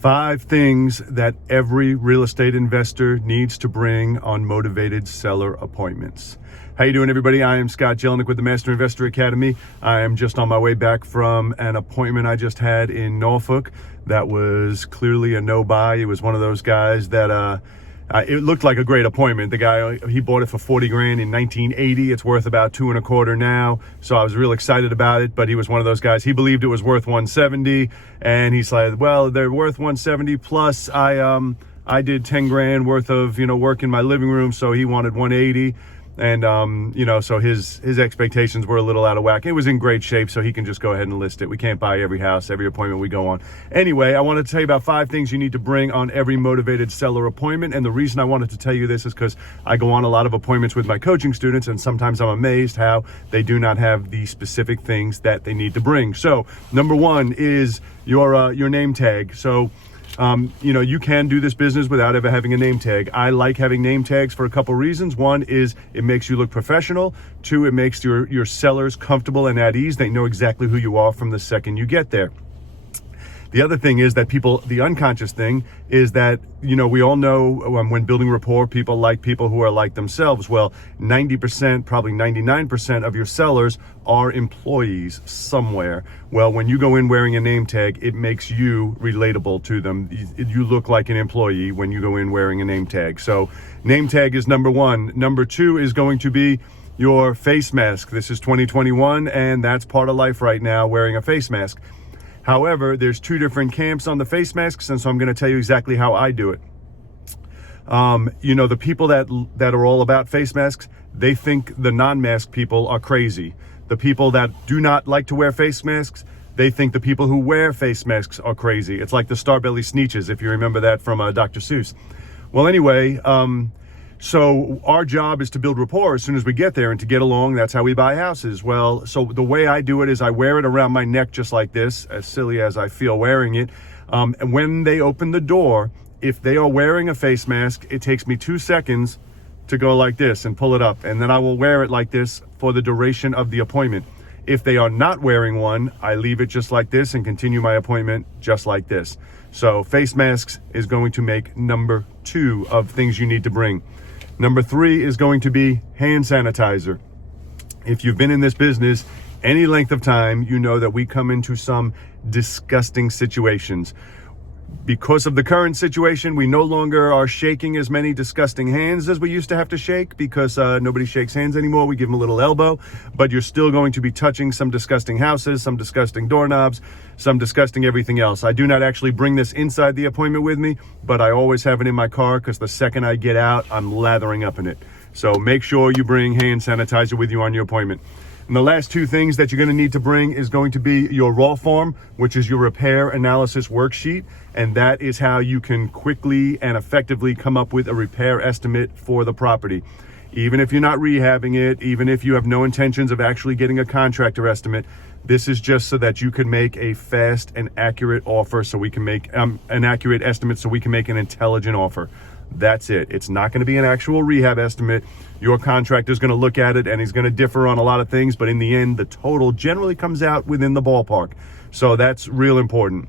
5 things that every real estate investor needs to bring on motivated seller appointments. How you doing, everybody? I am Scott Jelinek with the Master Investor Academy. I am just on my way back from an appointment I just had in Norfolk. That was clearly a no-buy. It was one of those guys that it looked like a great appointment. The guy, he bought it for 40 grand in 1980. It's worth about 2.25 now. So I was real excited about it, but he was one of those guys. He believed it was worth 170, and he's like, well, they're worth 170 plus I did 10 grand worth of, work in my living room. So he wanted 180. And, so his expectations were a little out of whack. It was in great shape, so he can just go ahead and list it. We can't buy every house, every appointment we go on. Anyway, I wanted to tell you about 5 things you need to bring on every motivated seller appointment. And the reason I wanted to tell you this is because I go on a lot of appointments with my coaching students, and sometimes I'm amazed how they do not have the specific things that they need to bring. So number 1 is your name tag. So you can do this business without ever having a name tag. I like having name tags for a couple reasons. 1 is it makes you look professional. 2, it makes your sellers comfortable and at ease. They know exactly who you are from the second you get there. The other thing is that the unconscious thing is that, we all know when building rapport, people like people who are like themselves. Well, 90%, probably 99% of your sellers are employees somewhere. Well, when you go in wearing a name tag, it makes you relatable to them. You look like an employee when you go in wearing a name tag. So name tag is number 1. Number 2 is going to be your face mask. This is 2021, and that's part of life right now, wearing a face mask. However, there's 2 different camps on the face masks, and so I'm going to tell you exactly how I do it. The people that are all about face masks, they think the non-mask people are crazy. The people that do not like to wear face masks, they think the people who wear face masks are crazy. It's like the Starbelly Sneetches, if you remember that from Dr. Seuss. Well, anyway, so our job is to build rapport as soon as we get there and to get along. That's how we buy houses. Well, so the way I do it is I wear it around my neck just like this, as silly as I feel wearing it. And when they open the door, if they are wearing a face mask, it takes me 2 seconds to go like this and pull it up. And then I will wear it like this for the duration of the appointment. If they are not wearing one, I leave it just like this and continue my appointment just like this. So face masks is going to make number 2 of things you need to bring. Number 3 is going to be hand sanitizer. If you've been in this business any length of time, you know that we come into some disgusting situations. Because of the current situation, we no longer are shaking as many disgusting hands as we used to have to shake because nobody shakes hands anymore. We give them a little elbow, but you're still going to be touching some disgusting houses, some disgusting doorknobs, some disgusting everything else. I do not actually bring this inside the appointment with me, but I always have it in my car because the second I get out, I'm lathering up in it. So make sure you bring hand sanitizer with you on your appointment. And the last 2 things that you're going to need to bring is going to be your raw form, which is your repair analysis worksheet. And that is how you can quickly and effectively come up with a repair estimate for the property. Even if you're not rehabbing it, even if you have no intentions of actually getting a contractor estimate, this is just so that you can make a fast and accurate offer, so we can make an accurate estimate, so we can make an intelligent offer. That's it. It's not going to be an actual rehab estimate. Your contractor is going to look at it and he's going to differ on a lot of things, but in the end, the total generally comes out within the ballpark. So that's real important.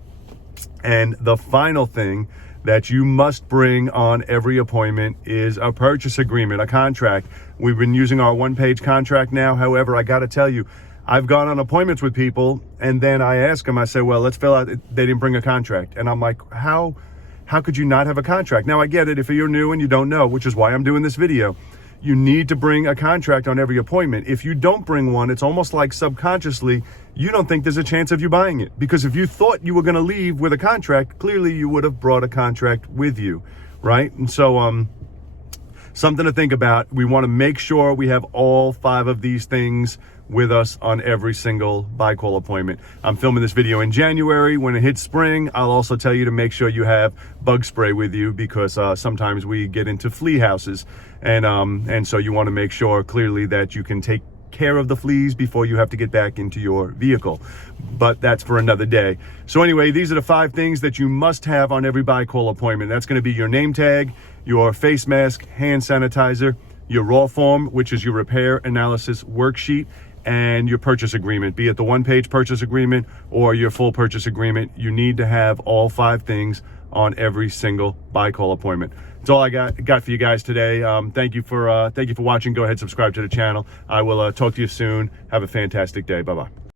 And the final thing that you must bring on every appointment is a purchase agreement, a contract. We've been using our 1-page contract now. However, I got to tell you, I've gone on appointments with people and then I ask them, I say, well, let's fill out, they didn't bring a contract. And I'm like, how could you not have a contract? Now I get it if you're new and you don't know, which is why I'm doing this video. You need to bring a contract on every appointment. If you don't bring one, it's almost like subconsciously, you don't think there's a chance of you buying it. Because if you thought you were going to leave with a contract, clearly you would have brought a contract with you, right? And so something to think about. We want to make sure we have all 5 of these things with us on every single buy call appointment. I'm filming this video in January. When it hits spring, I'll also tell you to make sure you have bug spray with you because sometimes we get into flea houses. And so you want to make sure clearly that you can take care of the fleas before you have to get back into your vehicle. But that's for another day. So anyway, these are the 5 things that you must have on every buy call appointment. That's going to be your name tag, your face mask, hand sanitizer, your raw form, which is your repair analysis worksheet, and your purchase agreement, be it the one-page purchase agreement or your full purchase agreement. You need to have all 5 things on every single buy call appointment. That's all I got for you guys today. Thank you for watching. Go ahead, subscribe to the channel. I will talk to you soon. Have a fantastic day. Bye-bye.